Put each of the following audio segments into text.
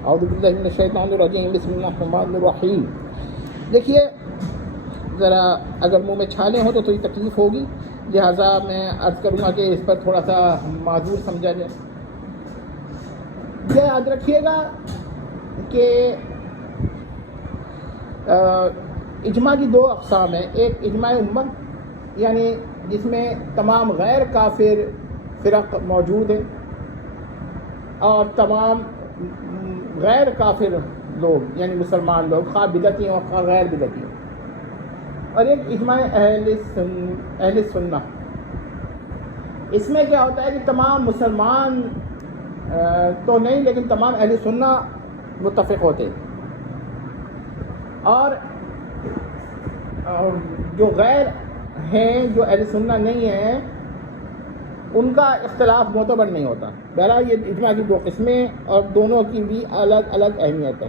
اعوذ باللہ من الشیطان الرجیم، بسم اللہ الرحمن الرحیم۔ دیکھیے ذرا اگر منہ میں چھالے ہوں تو تھوڑی تکلیف ہوگی، لہٰذا میں عرض کروں گا کہ اس پر تھوڑا سا معذور سمجھا جائے۔ یہ یاد رکھیے گا کہ اجماع کی دو اقسام ہیں، ایک اجماع امت یعنی جس میں تمام غیر کافر فرق موجود ہیں اور تمام غیر کافر لوگ یعنی مسلمان لوگ خواہ بدعتی ہوں خواہ غیر بدعتی ہوں، اور ایک اجماع اہل سنہ۔ اس میں کیا ہوتا ہے کہ تمام مسلمان تو نہیں لیکن تمام اہل سنہ متفق ہوتے ہیں، اور جو غیر ہیں جو اہل سنہ نہیں ہیں ان کا اختلاف معتبر نہیں ہوتا۔ بہرحال یہ اجماع کی دو قسمیں اور دونوں کی بھی الگ الگ اہمیت ہے۔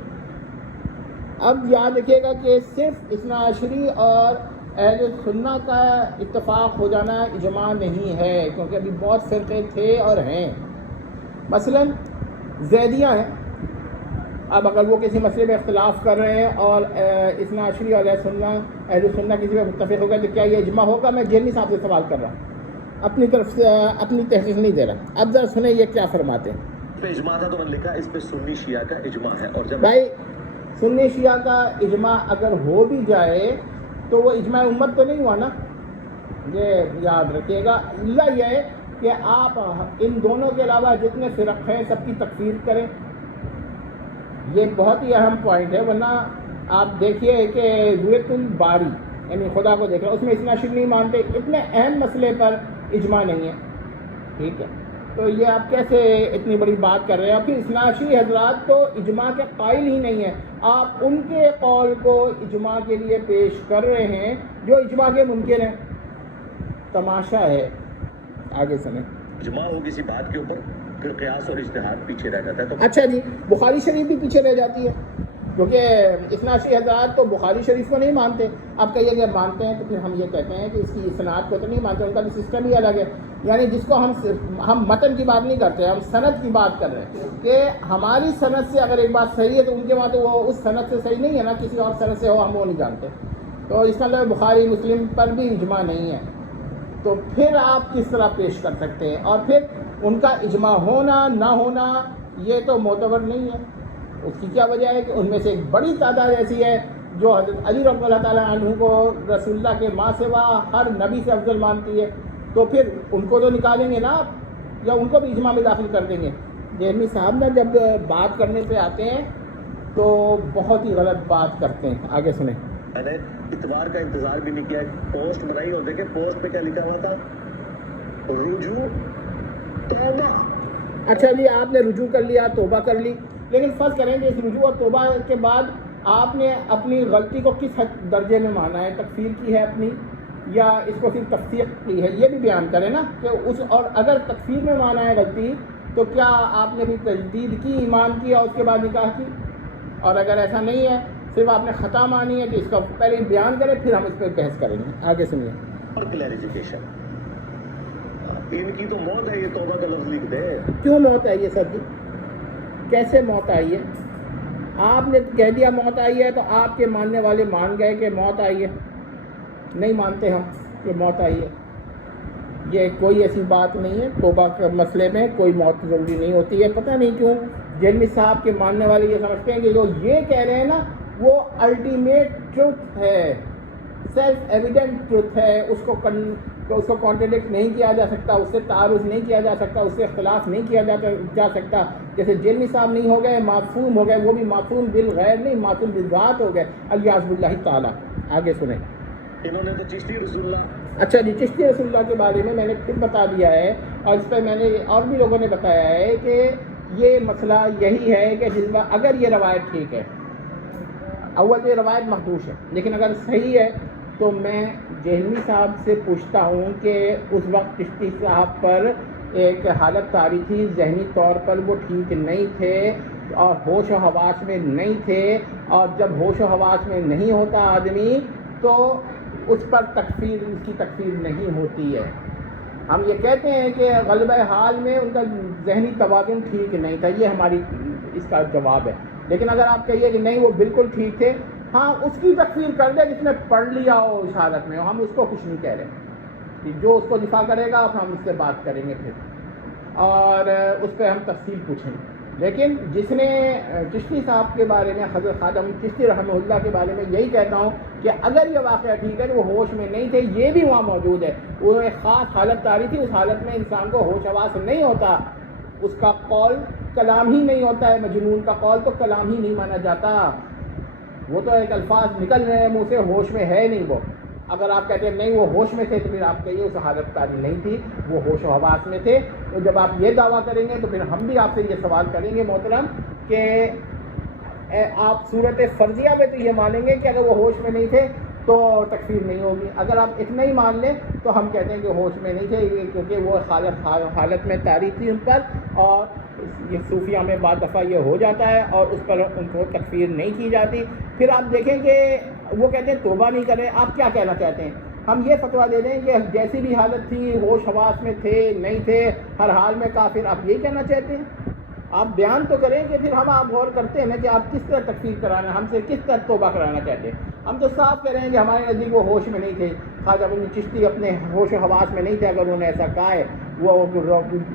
اب یاد رکھیے گا کہ صرف اثنا عشری اور اہل سنہ کا اتفاق ہو جانا اجماع نہیں ہے، کیونکہ ابھی بہت فرقے تھے اور ہیں۔ مثلا زیدیہ ہیں، اب اگر وہ کسی مسئلے میں اختلاف کر رہے ہیں اور اثنا عشری اور اہل سنہ کسی میں متفق ہوگا تو کیا یہ اجماع ہوگا؟ میں جیلنی صاحب سے سوال کر رہا ہوں، اپنی طرف سے اپنی تحقیق نہیں دے رہا۔ اب ذرا سنیں یہ کیا فرماتے ہیں۔ اس پہ اجماع تھا تو میں نے لکھا اس پہ سنی شیعہ کا اجماع ہے، اور جب بھائی سنی شیعہ کا اجماع اگر ہو بھی جائے تو وہ اجماع امت تو نہیں ہوا نا، یہ یاد رکھیے گا۔ اللہ یہ ہے کہ آپ ان دونوں کے علاوہ جتنے فرق ہیں سب کی تکفیر کریں، یہ بہت ہی اہم پوائنٹ ہے، ورنہ آپ دیکھیے کہ رویت الباری یعنی خدا کو دیکھ رہا اس میں اثنا عشری نہیں مانتے، اتنے اہم مسئلے پر اجماع نہیں ہے، ٹھیک ہے؟ تو یہ آپ کیسے اتنی بڑی بات کر رہے ہیں؟ اور پھر اثنا عشری حضرات تو اجماع کے قائل ہی نہیں ہیں، آپ ان کے قول کو اجماع کے لیے پیش کر رہے ہیں جو اجماع کے منکر ہیں۔ تماشا ہے، آگے سنیں۔ اجماع ہو کسی بات کے اوپر پھر قیاس اور اجتہاد پیچھے رہ جاتا ہے۔ تو اچھا جی، بخاری شریف بھی پیچھے رہ جاتی ہے، کیونکہ اثنا عشری حضرات تو بخاری شریف کو نہیں مانتے۔ آپ کہیے کہ مانتے ہیں تو پھر ہم یہ کہتے ہیں کہ اس کی اسناد کو تو نہیں مانتے، ان کا بھی سسٹم ہی الگ ہے۔ یعنی جس کو ہم متن کی بات نہیں کرتے، ہم سند کی بات کر رہے ہیں کہ ہماری سند سے اگر ایک بات صحیح ہے تو ان کے وہاں تو وہ اس سند سے صحیح نہیں ہے نا، کسی اور سند سے ہو ہم وہ نہیں جانتے۔ تو اس کا مطلب بخاری مسلم پر بھی اجماع نہیں ہے، تو پھر آپ کس طرح پیش کر سکتے ہیں؟ اور پھر ان کا اجماع ہونا نہ ہونا یہ تو معتبر نہیں ہے۔ اس کی کیا وجہ ہے کہ ان میں سے ایک بڑی تعداد ایسی ہے جو حضرت علی رضی اللہ تعالیٰ عنہ کو رسول اللہ کے ماں سوا ہر نبی سے افضل مانتی ہے، تو پھر ان کو تو نکالیں گے نا آپ، یا ان کو بھی اجماع میں داخل کر دیں گے؟ جیلنی صاحب نا جب بات کرنے پہ آتے ہیں تو بہت ہی غلط بات کرتے ہیں۔ آگے سنیں۔ میں نے اتوار کا انتظار بھی نہیں کیا، پوسٹ بنائی اور دیکھیں پوسٹ پہ کیا لکھا ہوا تھا، رجوع توبہ۔ اچھا جی، آپ نے رجوع کر لیا، توبہ کر لی، لیکن فرض کریں کہ اس رجوع اور توبہ کے بعد آپ نے اپنی غلطی کو کس حد درجے میں مانا ہے؟ تکفیر کی ہے اپنی یا اس کو صرف تصدیق کی ہے؟ یہ بھی بیان کریں نا کہ اور اگر تکفیر میں مانا ہے غلطی تو کیا آپ نے بھی تجدید کی، ایمان کیا اس کے بعد نکاح کی؟ اور اگر ایسا نہیں ہے صرف آپ نے خطا مانی ہے تو اس کا پہلے بیان کریں پھر ہم اس پہ بحث کریں گے۔ آگے سنیے۔ اور کلیریفیکیشن، ان کی تو موت ہے، یہ توبہ کا لفظ لکھ دے۔ کیوں موت آئی ہے سر جی؟ کیسے موت آئی ہے؟ آپ نے کہہ دیا موت آئی ہے تو آپ کے ماننے والے مان گئے کہ موت آئی ہے، نہیں مانتے ہم کہ موت آئی ہے۔ یہ کوئی ایسی بات نہیں ہے، توبہ کے مسئلے میں کوئی موت ضروری نہیں ہوتی ہے۔ پتہ نہیں کیوں جیلنی صاحب کے ماننے والے یہ سمجھتے ہیں کہ جو یہ کہہ رہے ہیں نا وہ الٹیمیٹ ٹروتھ ہے، سیلف ایویڈنٹ ٹروتھ ہے، اس کو کانٹرڈکٹ نہیں کیا جا سکتا، اس سے تعارض نہیں کیا جا سکتا، اس سے اختلاف نہیں کیا جا سکتا۔ جیسے جیلنی صاحب نہیں ہو گئے معصوم ہو گئے، وہ بھی معصوم بالغیر نہیں، معصوم بالذات ہو گئے، الیاذ باللہ تعالیٰ۔ آگے سنیں۔ انہوں نے تو چشتی رسول اللہ۔ اچھا جی، چشتی رسول اللہ کے بارے میں نے پھر بتا دیا ہے، اور اس پہ میں نے اور بھی لوگوں نے بتایا ہے کہ یہ مسئلہ یہی ہے کہ اگر یہ روایت ٹھیک ہے، اول یہ روایت محدوث ہے، لیکن اگر صحیح ہے تو میں جہلمی صاحب سے پوچھتا ہوں کہ اس وقت چشتی صاحب پر ایک حالت طاری تھی، ذہنی طور پر وہ ٹھیک نہیں تھے اور ہوش و حواس میں نہیں تھے، اور جب ہوش و حواس میں نہیں ہوتا آدمی تو اس پر تکفیر، اس کی تکفیر نہیں ہوتی ہے۔ ہم یہ کہتے ہیں کہ غلبہ حال میں ان کا ذہنی توازن ٹھیک نہیں تھا، یہ ہماری اس کا جواب ہے. لیکن اگر آپ کہیے کہ نہیں وہ بالکل ٹھیک تھے، ہاں اس کی تکفیر کر دیں جس نے پڑھ لیا ہو اس حالت میں، ہم اس کو کچھ نہیں کہہ رہے کہ جو اس کو دفاع کرے گا اب ہم اس سے بات کریں گے پھر اور اس پہ ہم تفصیل پوچھیں گے. لیکن جس نے چشتی صاحب کے بارے میں، حضرت خواجہ چشتی رحمہ اللہ کے بارے میں یہی کہتا ہوں کہ اگر یہ واقعہ ٹھیک ہے کہ وہ ہوش میں نہیں تھے، یہ بھی وہاں موجود ہے، وہ ایک خاص حالت تاری تھی، اس حالت میں انسان کو ہوش حواس نہیں ہوتا، اس کا قول کلام ہی نہیں ہوتا ہے، مجنون کا قول تو کلام ہی نہیں مانا جاتا، وہ تو ایک الفاظ نکل رہے ہیں منہ سے، ہوش میں ہے نہیں وہ. اگر آپ کہتے ہیں نہیں وہ ہوش میں تھے تو پھر آپ کہیے اس حالت تاری نہیں تھی، وہ ہوش و حواس میں تھے. تو جب آپ یہ دعویٰ کریں گے تو پھر ہم بھی آپ سے یہ سوال کریں گے محترم کہ آپ صورت فرضیہ میں تو یہ مانیں گے کہ اگر وہ ہوش میں نہیں تھے تو تکفیر نہیں ہوگی. اگر آپ اتنا ہی مان لیں تو ہم کہتے ہیں کہ ہوش میں نہیں تھے کیونکہ وہ حالت میں تاریخ تھی ان پر، اور یہ صوفیہ میں بعض دفعہ یہ ہو جاتا ہے اور اس پر ان کو تکفیر نہیں کی جاتی. پھر آپ دیکھیں کہ وہ کہتے ہیں توبہ نہیں کرے. آپ کیا کہنا چاہتے ہیں؟ ہم یہ فتویٰ دے دیں کہ جیسی بھی حالت تھی، ہوش حواس میں تھے نہیں تھے، ہر حال میں کافر، آپ یہی کہنا چاہتے ہیں؟ آپ بیان تو کریں کہ پھر ہم آپ غور کرتے ہیں نا کہ آپ کس طرح تکفیر کرانا، ہم سے کس طرح توبہ کرانا چاہتے ہیں. ہم تو صاف کہہ رہے ہیں کہ ہمارے نزدیک وہ ہوش میں نہیں تھے، خواجہ ابن چشتی اپنے ہوش و حواس میں نہیں تھے اگر انہوں نے ایسا کہا ہے. وہ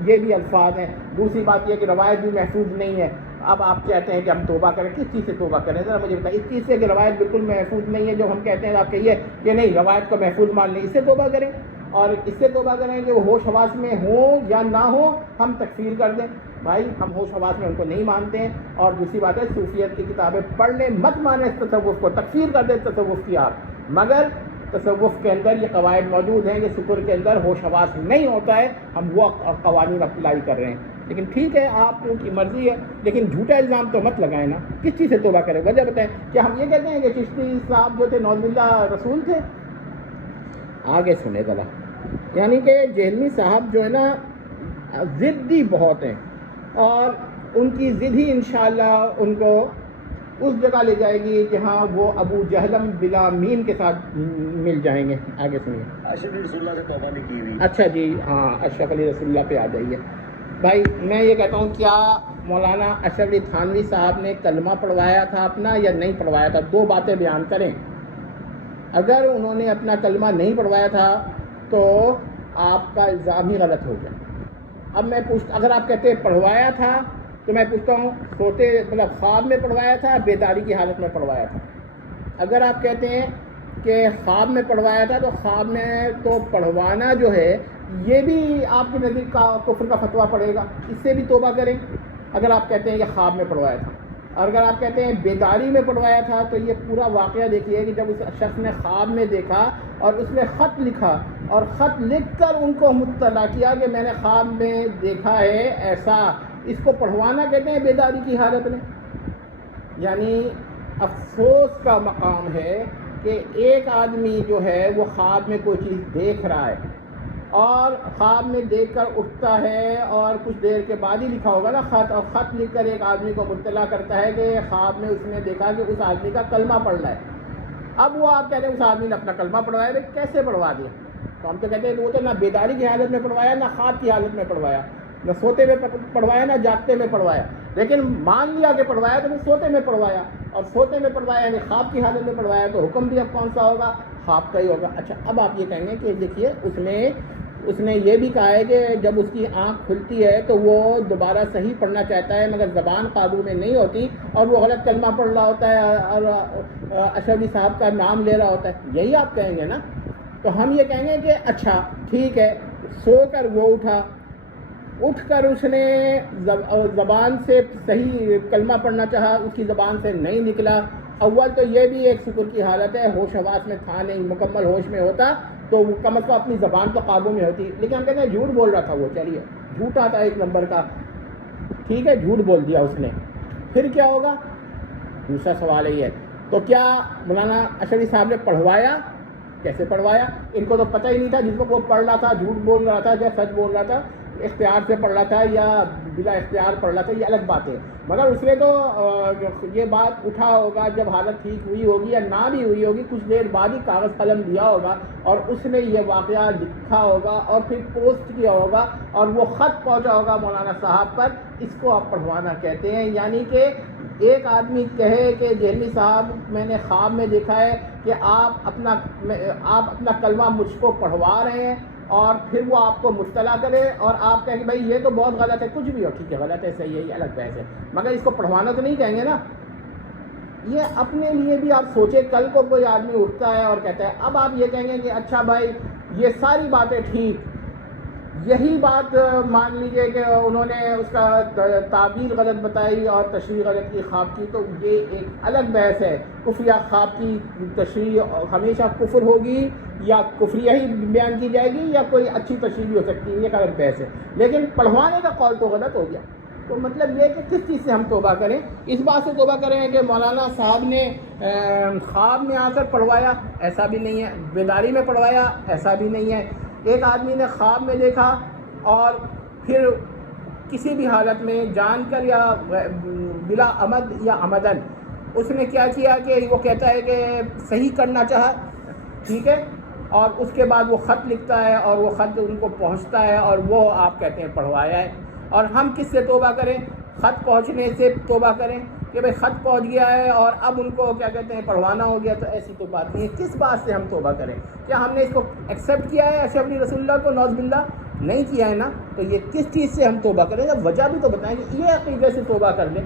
یہ بھی الفاظ ہیں. دوسری بات یہ کہ روایت بھی محفوظ نہیں ہے. اب آپ کہتے ہیں کہ ہم توبہ کریں، کس چیز سے توبہ کریں؟ ذرا مجھے بتائیں. اس چیز سے کہ روایت بالکل محفوظ نہیں ہے جو ہم کہتے ہیں، آپ کہیے کہ نہیں روایت کو محفوظ مان لیں، اس سے توبہ کریں. اور اس سے توبہ کریں کہ وہ ہوش حواس میں ہوں یا نہ ہوں ہم تکفیر کر دیں. بھائی ہم ہوش حواس میں ان کو نہیں مانتے ہیں. اور دوسری بات ہے صوفیت کی کتابیں پڑھ لیں، مت مانیں اس تصوف کو، تکفیر کر دیں تصوف کی آپ. مگر تصوف کے اندر یہ قواعد موجود ہیں کہ شکر کے اندر ہوش حواس نہیں ہوتا ہے، ہم وہ قوانین اپلائی کر رہے ہیں. لیکن ٹھیک ہے آپ کی مرضی ہے، لیکن جھوٹا الزام تو مت لگائیں نا. کس چیز سے توبہ کریں؟ وجہ بتائیں. کیا ہم یہ کہتے ہیں کہ چشتی صاحب جو تھے نعوذ باللہ رسول تھے؟ آگے سنے ذرا. یعنی کہ جہلمی صاحب جو ہے نا ضدی بہت ہیں، اور ان کی ضد ہی انشاءاللہ ان کو اس جگہ لے جائے گی جہاں وہ ابو جہلم بلا میم کے ساتھ مل جائیں گے. آگے سنیے. اشرف علی رسول اللہ سے توبہ نہیں کی ہوئی. اچھا جی ہاں، اشرف علی رسول اللہ پہ آ جائیے. بھائی میں یہ کہتا ہوں کیا مولانا اشرف علی تھانوی صاحب نے کلمہ پڑھوایا تھا اپنا یا نہیں پڑھوایا تھا؟ دو باتیں بیان کریں. اگر انہوں نے اپنا کلمہ نہیں پڑھوایا تھا تو آپ کا الزام ہی غلط ہو گیا. اب میں اگر آپ کہتے ہیں پڑھوایا تھا تو میں پوچھتا ہوں سوتے مطلب خواب میں پڑھوایا تھا، بیداری کی حالت میں پڑھوایا تھا؟ اگر آپ کہتے ہیں کہ خواب میں پڑھوایا تھا تو خواب میں تو پڑھوانا جو ہے یہ بھی آپ کے نزدیک کا کفر کا فتویٰ پڑے گا، اس سے بھی توبہ کریں. اگر آپ کہتے ہیں کہ خواب میں پڑھوایا تھا، اور اگر آپ کہتے ہیں بیداری میں پڑھوایا تھا تو یہ پورا واقعہ دیکھیے کہ جب اس شخص نے خواب میں دیکھا اور اس نے خط لکھا اور خط لکھ کر ان کو مطلع کیا کہ میں نے خواب میں دیکھا ہے ایسا، اس کو پڑھوانا کہتے ہیں بیداری کی حالت میں. یعنی افسوس کا مقام ہے کہ ایک آدمی جو ہے وہ خواب میں کوئی چیز دیکھ رہا ہے اور خواب میں دیکھ کر اٹھتا ہے اور کچھ دیر کے بعد ہی لکھا ہوگا نا خط، اور خط لکھ کر ایک آدمی کو مطلع کرتا ہے کہ خواب میں اس نے دیکھا کہ اس آدمی کا کلمہ پڑھنا ہے. اب وہ آپ کہتے ہیں اس آدمی نے اپنا کلمہ پڑھوایا، لیکن کیسے پڑھوا دیا؟ تو ہم تو کہتے ہیں وہ تو نہ بیداری کی حالت میں پڑھوایا، نہ خواب کی حالت میں پڑھوایا، نہ سوتے میں پڑھوایا، نہ جاگتے میں پڑھوایا. لیکن مان لیا کہ پڑھوایا تو سوتے میں پڑھوایا، اور سوتے میں پڑھوایا یعنی خواب کی حالت میں پڑھوایا، تو حکم بھی اب کون سا ہوگا؟ خواب کا ہی ہوگا. اچھا اب آپ یہ کہیں گے کہ دیکھیے اس نے یہ بھی کہا ہے کہ جب اس کی آنکھ کھلتی ہے تو وہ دوبارہ صحیح پڑھنا چاہتا ہے مگر زبان قابو میں نہیں ہوتی اور وہ غلط کلمہ پڑھ رہا ہوتا ہے اور اشرف علی صاحب کا نام لے رہا ہوتا ہے. یہی آپ کہیں گے نا؟ تو ہم یہ کہیں گے کہ اچھا ٹھیک ہے، سو کر وہ اٹھ کر اس نے زبان سے صحیح کلمہ پڑھنا چاہا، اس کی زبان سے نہیں نکلا. اول تو یہ بھی ایک شکر کی حالت ہے، ہوش حواس میں تھا نہیں، مکمل ہوش میں ہوتا تو کم از کم اپنی زبان تو قابو میں ہوتی. لیکن ہم کہتے ہیں جھوٹ بول رہا تھا وہ، چلیے جھوٹا تھا ایک نمبر کا، ٹھیک ہے جھوٹ بول دیا اس نے، پھر کیا ہوگا؟ دوسرا سوال یہ ہے تو کیا مولانا اشرف صاحب نے پڑھوایا؟ کیسے پڑھوایا؟ ان کو تو پتہ ہی نہیں تھا جس کو وہ پڑھ رہا تھا، جھوٹ بول رہا تھا یا سچ بول رہا تھا، اختیار سے پڑھ رہا تھا یا بلا اختیار پڑھ رہا تھا، یہ الگ بات ہے، مگر اس نے تو یہ بات اٹھا ہوگا جب حالت ٹھیک ہوئی ہوگی یا نہ بھی ہوئی ہوگی، کچھ دیر بعد ہی کاغذ قلم لیا ہوگا اور اس نے یہ واقعہ لکھا ہوگا اور پھر پوسٹ کیا ہوگا اور وہ خط پہنچا ہوگا مولانا صاحب پر. اس کو آپ پڑھوانا کہتے ہیں. یعنی کہ ایک آدمی کہے کہ جہلمی صاحب میں نے خواب میں دیکھا ہے کہ آپ اپنا کلمہ مجھ کو پڑھوا رہے ہیں اور پھر وہ آپ کو مطلع کرے اور آپ کہیں کہ بھائی یہ تو بہت غلط ہے، کچھ بھی ہو ٹھیک ہے، غلط ہے، صحیح ہے، یہ الگ بحث ہے، مگر اس کو پڑھوانا تو نہیں کہیں گے نا. یہ اپنے لیے بھی آپ سوچیں، کل کو کوئی آدمی اٹھتا ہے اور کہتا ہے، اب آپ یہ کہیں گے کہ اچھا بھائی یہ ساری باتیں ٹھیک، یہی بات مان لیجئے کہ انہوں نے اس کا تعبیر غلط بتائی اور تشریح غلط کی خواب کی، تو یہ ایک الگ بحث ہے. کفریہ خواب کی تشریح ہمیشہ کفر ہوگی یا کفریہ ہی بیان کی جائے گی یا کوئی اچھی تشریح بھی ہو سکتی ہے، یہ ایک الگ بحث ہے. لیکن پڑھوانے کا قول تو غلط ہو گیا. تو مطلب یہ کہ کس چیز سے ہم توبہ کریں؟ اس بات سے توبہ کریں کہ مولانا صاحب نے خواب میں آ کر پڑھوایا، ایسا بھی نہیں ہے، بیداری میں پڑھوایا، ایسا بھی نہیں ہے. ایک آدمی نے خواب میں دیکھا اور پھر کسی بھی حالت میں جان کر یا بلا عمد یا عمدن اس نے کیا کیا کہ وہ کہتا ہے کہ صحیح کرنا چاہا، ٹھیک ہے، اور اس کے بعد وہ خط لکھتا ہے اور وہ خط ان کو پہنچتا ہے اور وہ آپ کہتے ہیں پڑھوایا ہے. اور ہم کس سے توبہ کریں؟ خط پہنچنے سے توبہ کریں کہ بھئی خط پہنچ گیا ہے اور اب ان کو کیا کہتے ہیں پڑھوانا ہو گیا. تو ایسی تو بات نہیں ہے. کس بات سے ہم توبہ کریں؟ کیا ہم نے اس کو ایکسیپٹ کیا ہے اشرف علی رسول اللہ کو؟ نعوذ باللہ نہیں کیا ہے نا. تو یہ کس چیز سے ہم توبہ کریں گے؟ وجہ بھی تو بتائیں گے. یہ عقیدے سے توبہ کر لیں.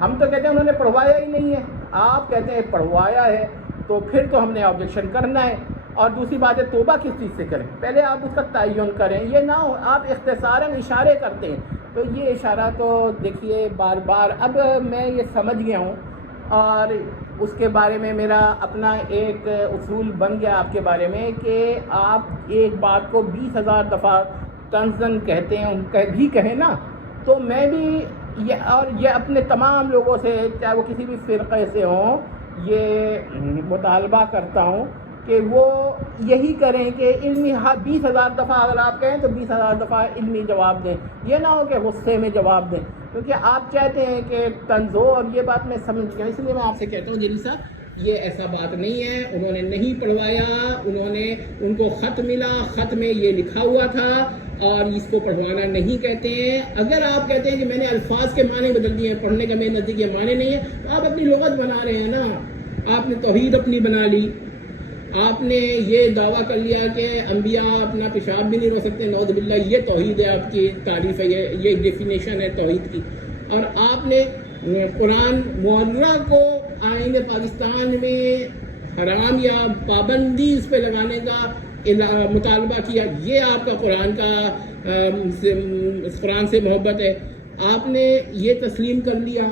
ہم تو کہتے ہیں انہوں نے پڑھوایا ہی نہیں ہے، آپ کہتے ہیں پڑھوایا ہے، تو پھر تو ہم نے آبجیکشن کرنا ہے. اور دوسری بات ہے توبہ کس چیز سے کریں؟ پہلے آپ اس کا تعین کریں. یہ نہ ہو آپ اختصاراً اشارے کرتے ہیں. تو یہ اشارہ تو دیکھیے بار بار اب میں یہ سمجھ گیا ہوں اور اس کے بارے میں میرا اپنا ایک اصول بن گیا آپ کے بارے میں کہ آپ ایک بات کو 20,000 دفعہ طنزاً کہتے ہیں، بھی کہیں نا. تو میں بھی یہ اپنے تمام لوگوں سے چاہے وہ کسی بھی فرقے سے ہوں یہ مطالبہ کرتا ہوں کہ وہ یہی کریں کہ علمی 20,000 دفعہ اگر آپ کہیں تو 20,000 دفعہ علمی جواب دیں. یہ نہ ہو کہ غصے میں جواب دیں، کیونکہ آپ چاہتے ہیں کہ طنز ہو. اور یہ بات میں سمجھ گیا، اس لیے میں آپ سے کہتا ہوں جلی صاحب یہ ایسا بات نہیں ہے. انہوں نے نہیں پڑھوایا، ان کو خط ملا، خط میں یہ لکھا ہوا تھا اور اس کو پڑھوانا نہیں کہتے ہیں. اگر آپ کہتے ہیں کہ میں نے الفاظ کے معنی بدل دیے ہیں، پڑھنے کا میرے نزدیک یہ معنی نہیں ہے، تو آپ اپنی لغت بنا رہے ہیں نا. آپ نے توحید اپنی بنا لی، آپ نے یہ دعویٰ کر لیا کہ انبیاء اپنا پیشاب بھی نہیں رو سکتے، نعوذ باللہ. یہ توحید ہے، آپ کی تعریف ہے، یہ ڈیفینیشن ہے توحید کی. اور آپ نے قرآن معرہ کو آئین پاکستان میں حرام یا پابندی اس پہ لگانے کا مطالبہ کیا. یہ آپ کا قرآن سے محبت ہے. آپ نے یہ تسلیم کر لیا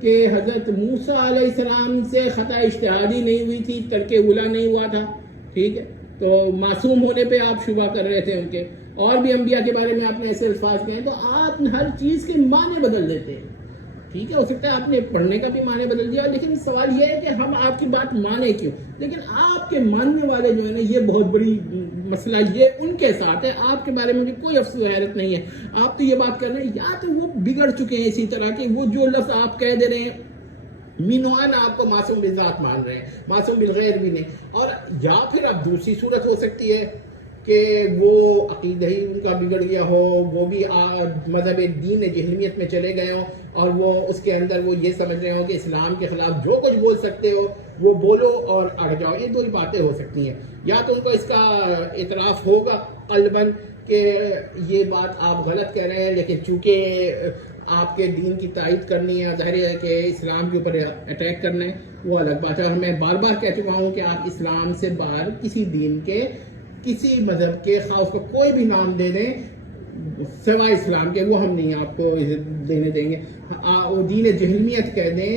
کہ حضرت موسیٰ علیہ السلام سے خطا اجتہادی نہیں ہوئی تھی، ترک اولیٰ نہیں ہوا تھا، ٹھیک ہے. تو معصوم ہونے پہ آپ شبہ کر رہے تھے ان کے. اور بھی انبیاء کے بارے میں آپ نے ایسے الفاظ کہے ہیں. تو آپ ہر چیز کے معنی بدل دیتے ہیں، ٹھیک ہے. ہو سکتا ہے آپ نے پڑھنے کا بھی معنی بدل دیا، لیکن سوال یہ ہے کہ ہم آپ کی بات مانے کیوں؟ لیکن آپ کے ماننے والے جو ہے نا، یہ بہت بڑی مسئلہ یہ ان کے ساتھ ہے. آپ کے بارے میں مجھے کوئی افسوس و حیرت نہیں ہے. آپ تو یہ بات کر رہے ہیں، یا تو وہ بگڑ چکے ہیں اسی طرح کہ وہ جو لفظ آپ کہہ دے رہے ہیں مینوان آپ کو معصوم بالذات مان رہے ہیں، معصوم بالغیر بھی نہیں. اور یا پھر اب دوسری صورت ہو سکتی ہے کہ وہ عقیدہ ہی ان کا بگڑ گیا ہو، وہ بھی مذہب دین جہلمیت میں چلے گئے ہوں اور وہ اس کے اندر وہ یہ سمجھ رہے ہوں کہ اسلام کے خلاف جو کچھ بول سکتے ہو وہ بولو اور اڑ جاؤ. یہ دو ہی باتیں ہو سکتی ہیں. یا تو ان کو اس کا اعتراف ہوگا قلباً کہ یہ بات آپ غلط کہہ رہے ہیں، لیکن چونکہ آپ کے دین کی تائید کرنی ہے، ظاہر ہے کہ اسلام کے اوپر اٹیک کرنا ہے، وہ الگ بات ہے. اور میں بار بار کہہ چکا ہوں کہ آپ اسلام سے باہر کسی دین کے، کسی مذہب کے، خاص کو کوئی بھی نام دے دیں سوائے اسلام کے، وہ ہم نہیں آپ کو دینے دیں گے. وہ دین جہلمیت کہہ دیں،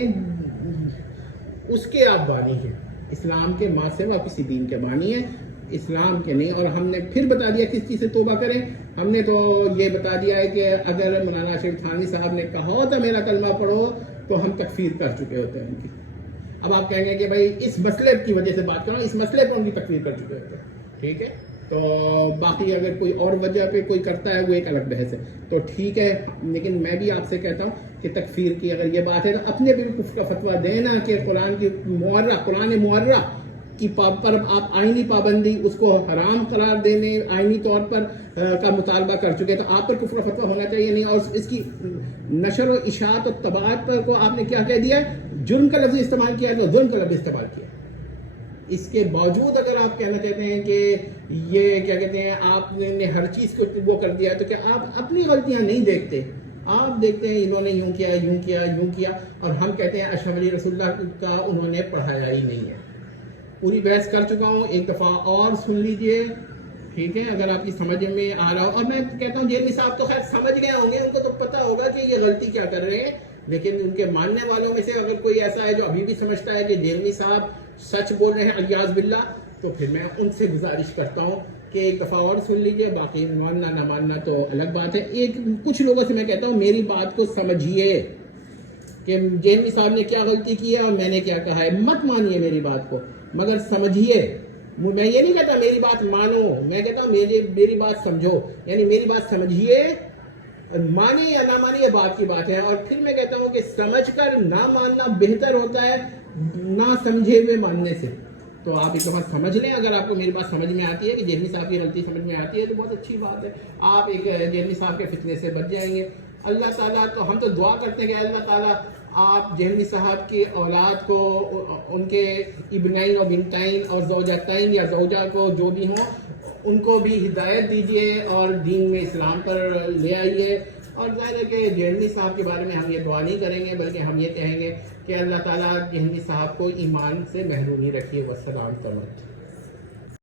اس کے آپ بانی ہیں. اسلام کے ماں سے وہ کسی دین کے بانی ہیں، اسلام کے نہیں. اور ہم نے پھر بتا دیا کس چیز سے توبہ کریں. ہم نے تو یہ بتا دیا ہے کہ اگر مولانا اشرف تھانوی صاحب نے کہا ہوتا میرا کلمہ پڑھو تو ہم تکفیر کر چکے ہوتے ہیں ان کی. اب آپ کہیں گے کہ بھائی اس مسئلے کی وجہ سے بات کرو، اس مسئلے پر ان کی تکفیر کر چکے ہوتے ہیں، ٹھیک ہے. تو باقی اگر کوئی اور وجہ پہ کوئی کرتا ہے وہ ایک الگ بحث ہے، تو ٹھیک ہے، لیکن میں بھی آپ سے کہتا ہوں کہ تکفیر کی اگر یہ بات ہے تو اپنے بھی کفر کا فتویٰ دینا کہ قرآن کی قرآن معرہ کی پر آپ آئینی پابندی، اس کو حرام قرار دینے آئینی طور پر کا مطالبہ کر چکے، تو آپ پر کفر و فتویٰ ہونا چاہیے نہیں، اور اس کی نشر و اشاعت و طباعت پر کو آپ نے کیا کہہ دیا ہے، جرم کا لفظ استعمال کیا ہے تو ظلم کا لفظ استعمال کیا ہے۔ اس کے باوجود اگر آپ کہنا چاہتے ہیں کہ یہ کیا کہتے ہیں آپ نے ہر چیز کو وہ کر دیا، تو کہ آپ اپنی غلطیاں نہیں دیکھتے، آپ دیکھتے ہیں انہوں نے یوں کیا یوں کیا یوں کیا، اور ہم کہتے ہیں اشرف علی رسول اللہ کا انہوں نے پڑھایا ہی نہیں ہے۔ پوری بحث کر چکا ہوں، ایک دفعہ اور سن لیجئے، ٹھیک ہے، اگر آپ کی سمجھ میں آ رہا ہو۔ اور میں کہتا ہوں جیلنی صاحب تو خیر سمجھ گئے ہوں گے، ان کو تو پتہ ہوگا کہ یہ غلطی کیا کر رہے ہیں، لیکن ان کے ماننے والوں میں سے اگر کوئی ایسا ہے جو ابھی بھی سمجھتا ہے کہ جیلنی صاحب سچ بول رہے ہیں الیاذ باللہ، تو پھر میں ان سے گزارش کرتا ہوں کہ ایک دفعہ اور سن لیجئے، باقی ماننا نہ ماننا تو الگ بات ہے۔ کچھ لوگوں سے میں کہتا ہوں میری بات کو سمجھیے کہ جیلنی صاحب نے کیا غلطی کی ہے اور میں نے کیا کہا ہے، مت مانیے میری بات کو، مگر سمجھیے۔ میں یہ نہیں کہتا میری بات مانو، میں کہتا ہوں میری بات سمجھو، یعنی میری بات سمجھیے، مانے یا نہ مانے یہ بات کی بات ہے۔ اور پھر میں کہتا ہوں کہ سمجھ کر نہ ماننا بہتر ہوتا ہے نہ سمجھے ہوئے ماننے سے۔ تو آپ ایک دفعہ سمجھ لیں، اگر آپ کو میری بات سمجھ میں آتی ہے کہ جیلنی صاحب کی غلطی سمجھ میں آتی ہے تو بہت اچھی بات ہے، آپ ایک جیلنی صاحب کے فتنے سے بچ جائیں گے۔ اللہ تعالیٰ تو ہم تو دعا کرتے ہیں کہ اللہ تعالیٰ آپ جیلنی صاحب کی اولاد کو، ان کے ابنین اور بنتین اور زوجتین یا زوجہ کو جو بھی ہوں ان کو بھی ہدایت دیجیے اور دین میں اسلام پر لے آئیے۔ اور ظاہر ہے کہ جیلنی صاحب کے بارے میں ہم یہ دعا نہیں کریں گے، بلکہ ہم یہ کہیں گے کہ اللہ تعالیٰ جیلنی صاحب کو ایمان سے محروم ہی رکھیے۔ والسلام تمت۔